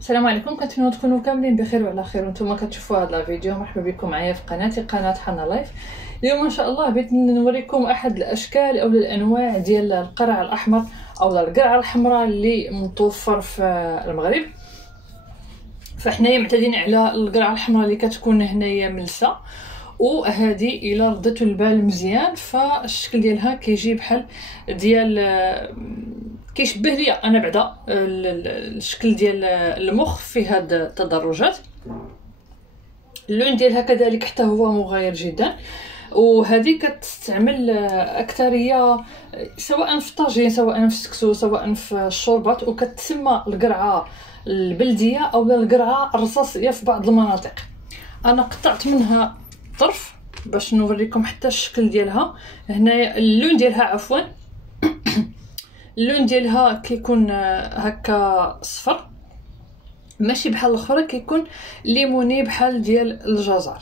السلام عليكم، كنتمنى تكونوا كاملين بخير وعلى خير. وانتم كتشوفوا هذا الفيديو، مرحبا بكم معايا في قناتي قناه حنا لايف. اليوم ان شاء الله بغيت نوريكم احد الاشكال او الانواع ديال القرع الاحمر او القرعه الحمراء اللي متوفر في المغرب. فحنايا معتادين على القرعه الحمراء اللي كتكون هنايا ملسه، وهذه الا رديتو البال مزيان فالشكل ديالها كيجي بحال ديال كيشبه ليا انا بعدا الشكل ديال المخ في هاد التدرجات. اللون ديالها كذلك حتى هو مغاير جدا، وهذه كتستعمل اكثريه سواء في الطاجين سواء في السكسو سواء في الشوربات، وكتسمى القرعه البلديه او القرعه الرصاصيه في بعض المناطق. انا قطعت منها طرف باش نوريكم حتى الشكل ديالها. هنايا اللون ديالها عفوا اللون ديالها كيكون هكا صفر، ماشي بحال الاخرى كيكون ليموني بحال ديال الجزر.